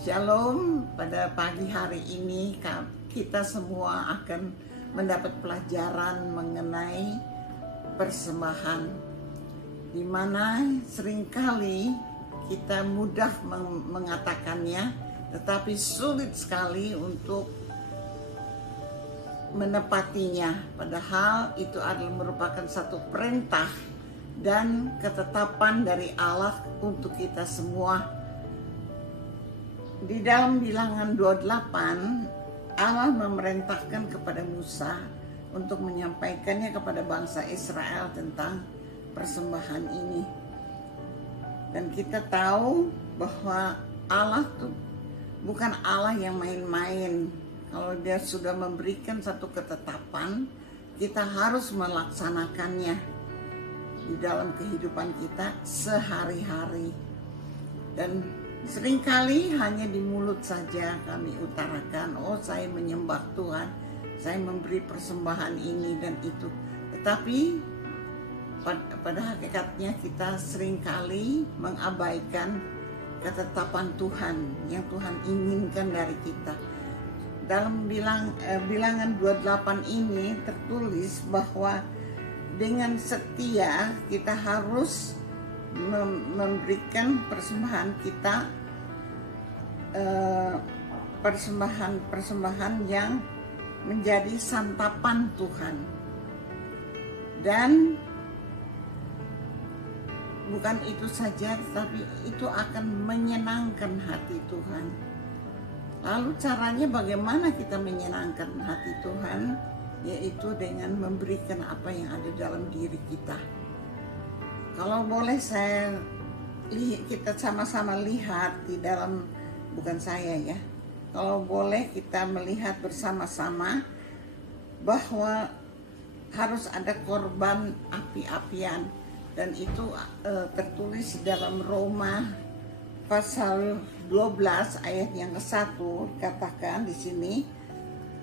Shalom, pada pagi hari ini kita semua akan mendapat pelajaran mengenai persembahan, di mana seringkali kita mudah mengatakannya, tetapi sulit sekali untuk menepatinya. Padahal itu adalah merupakan satu perintah dan ketetapan dari Allah untuk kita semua. Di dalam Bilangan 28, Allah memerintahkan kepada Musa untuk menyampaikannya kepada bangsa Israel tentang persembahan ini. Dan kita tahu bahwa Allah tuh bukan Allah yang main-main. Kalau dia sudah memberikan satu ketetapan, kita harus melaksanakannya di dalam kehidupan kita sehari-hari. Dan seringkali hanya di mulut saja kami utarakan, oh saya menyembah Tuhan, saya memberi persembahan ini dan itu. Tetapi pada hakikatnya kita seringkali mengabaikan ketetapan Tuhan yang Tuhan inginkan dari kita. Dalam Bilangan 28 ini tertulis bahwa dengan setia kita harus memberikan persembahan kita, persembahan yang menjadi santapan Tuhan. Dan bukan itu saja, tetapi itu akan menyenangkan hati Tuhan. Lalu caranya bagaimana kita menyenangkan hati Tuhan? Yaitu dengan memberikan apa yang ada dalam diri kita. Kalau boleh kita sama-sama lihat di dalam, bukan saya ya, kalau boleh kita melihat bersama-sama bahwa harus ada korban api-apian. Dan itu tertulis dalam Roma pasal 12 ayat yang ke-1, katakan di sini,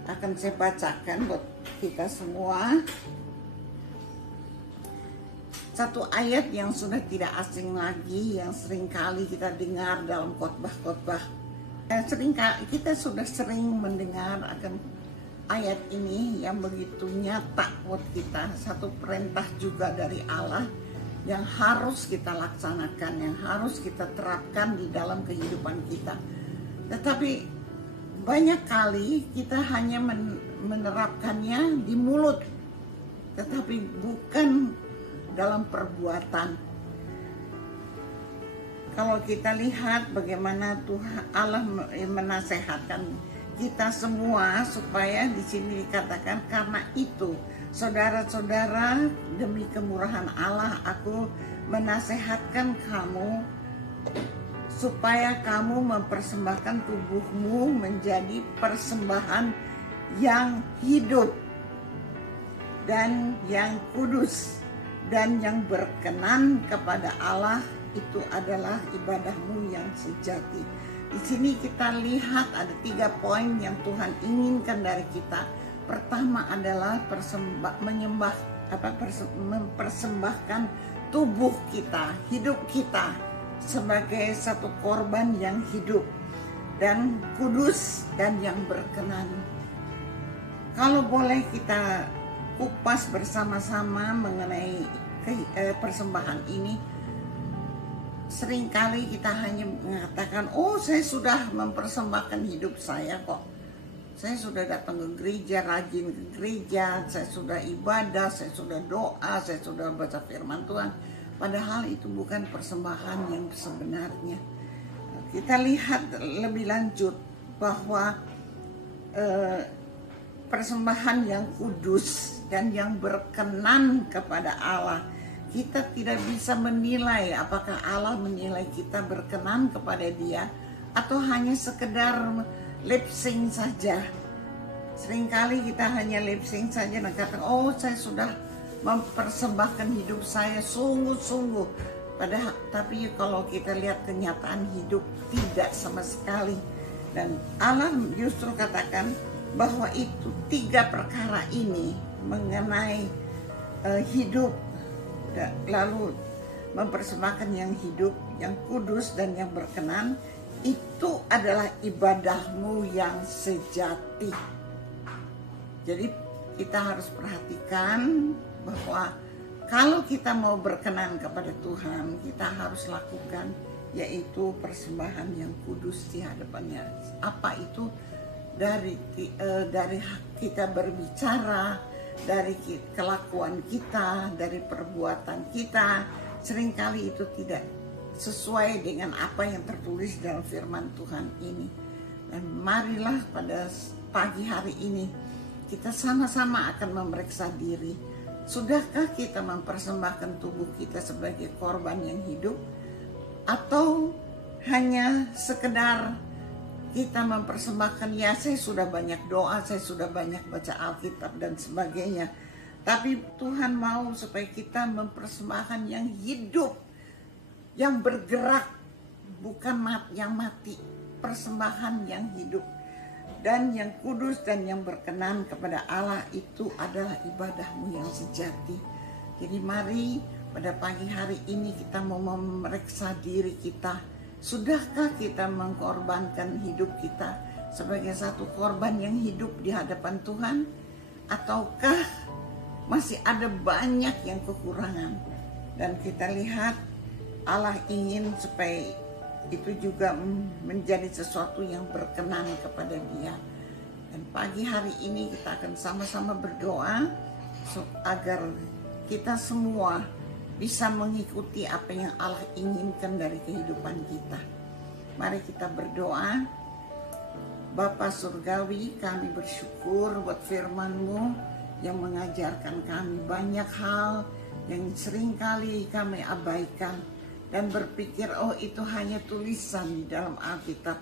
akan saya bacakan buat kita semua. Satu ayat yang sudah tidak asing lagi, yang seringkali kita dengar dalam khotbah-khotbah. Kita sudah sering mendengar akan ayat ini yang begitu nyata buat kita. Satu perintah juga dari Allah yang harus kita laksanakan, yang harus kita terapkan di dalam kehidupan kita. Tetapi banyak kali kita hanya menerapkannya di mulut, tetapi bukan dalam perbuatan. Kalau kita lihat bagaimana Tuhan Allah menasehatkan kita semua, supaya di sini dikatakan, karena itu saudara-saudara, demi kemurahan Allah aku menasehatkan kamu supaya kamu mempersembahkan tubuhmu menjadi persembahan yang hidup dan yang kudus dan yang berkenan kepada Allah, itu adalah ibadahmu yang sejati. Di sini kita lihat ada 3 poin yang Tuhan inginkan dari kita. Pertama adalah mempersembahkan tubuh kita, hidup kita sebagai satu korban yang hidup dan kudus dan yang berkenan. Kalau boleh kita kupas bersama-sama mengenai persembahan ini. Seringkali kita hanya mengatakan, oh saya sudah mempersembahkan hidup saya kok. Saya sudah datang ke gereja, rajin ke gereja, saya sudah ibadah, saya sudah doa, saya sudah baca firman Tuhan. Padahal itu bukan persembahan yang sebenarnya. Kita lihat lebih lanjut bahwa persembahan yang kudus dan yang berkenan kepada Allah. Kita tidak bisa menilai apakah Allah menilai kita berkenan kepada Dia atau hanya sekedar lip sync saja. Seringkali kita hanya lip sync saja dan katakan, oh saya sudah mempersembahkan hidup saya sungguh-sungguh. Padahal, tapi kalau kita lihat kenyataan hidup, tidak sama sekali. Dan Allah justru katakan bahwa itu 3 perkara ini mengenai hidup, lalu mempersembahkan yang hidup, yang kudus dan yang berkenan, itu adalah ibadahmu yang sejati. Jadi kita harus perhatikan bahwa kalau kita mau berkenan kepada Tuhan, kita harus lakukan yaitu persembahan yang kudus di hadapannya. Apa itu? Dari kita berbicara, dari kelakuan kita, dari perbuatan kita, seringkali itu tidak sesuai dengan apa yang tertulis dalam firman Tuhan ini. Dan marilah pada pagi hari ini kita sama-sama akan memeriksa diri. Sudahkah kita mempersembahkan tubuh kita sebagai korban yang hidup? Atau hanya sekedar kita mempersembahkan, ya saya sudah banyak doa, saya sudah banyak baca Alkitab dan sebagainya. Tapi Tuhan mau supaya kita mempersembahkan yang hidup, yang bergerak, bukan yang mati. Persembahan yang hidup dan yang kudus dan yang berkenan kepada Allah, itu adalah ibadahmu yang sejati. Jadi mari pada pagi hari ini kita mau memeriksa diri kita. Sudahkah kita mengorbankan hidup kita sebagai satu korban yang hidup di hadapan Tuhan? Ataukah masih ada banyak yang kekurangan? Dan kita lihat Allah ingin supaya itu juga menjadi sesuatu yang berkenan kepada Dia. Dan pagi hari ini kita akan sama-sama berdoa agar kita semua bisa mengikuti apa yang Allah inginkan dari kehidupan kita. Mari kita berdoa. Bapa Surgawi, kami bersyukur buat firman-Mu yang mengajarkan kami banyak hal yang seringkali kami abaikan dan berpikir, oh itu hanya tulisan di dalam Alkitab.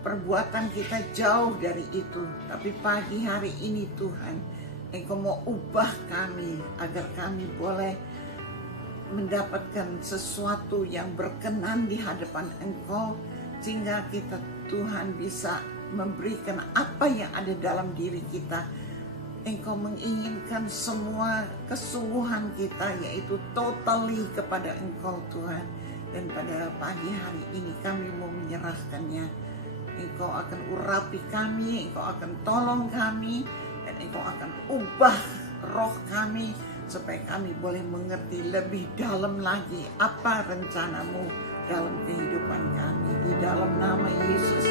Perbuatan kita jauh dari itu. Tapi pagi hari ini Tuhan, Engkau mau ubah kami agar kami boleh mendapatkan sesuatu yang berkenan di hadapan Engkau, sehingga kita Tuhan bisa memberikan apa yang ada dalam diri kita. Engkau menginginkan semua kesungguhan kita, yaitu totally kepada Engkau Tuhan. Dan pada pagi hari ini kami mau menyerahkannya. Engkau akan urapi kami, Engkau akan tolong kami, dan Engkau akan ubah roh kami supaya kami boleh mengerti lebih dalam lagi apa rencana-Mu dalam kehidupan kami. Di dalam nama Yesus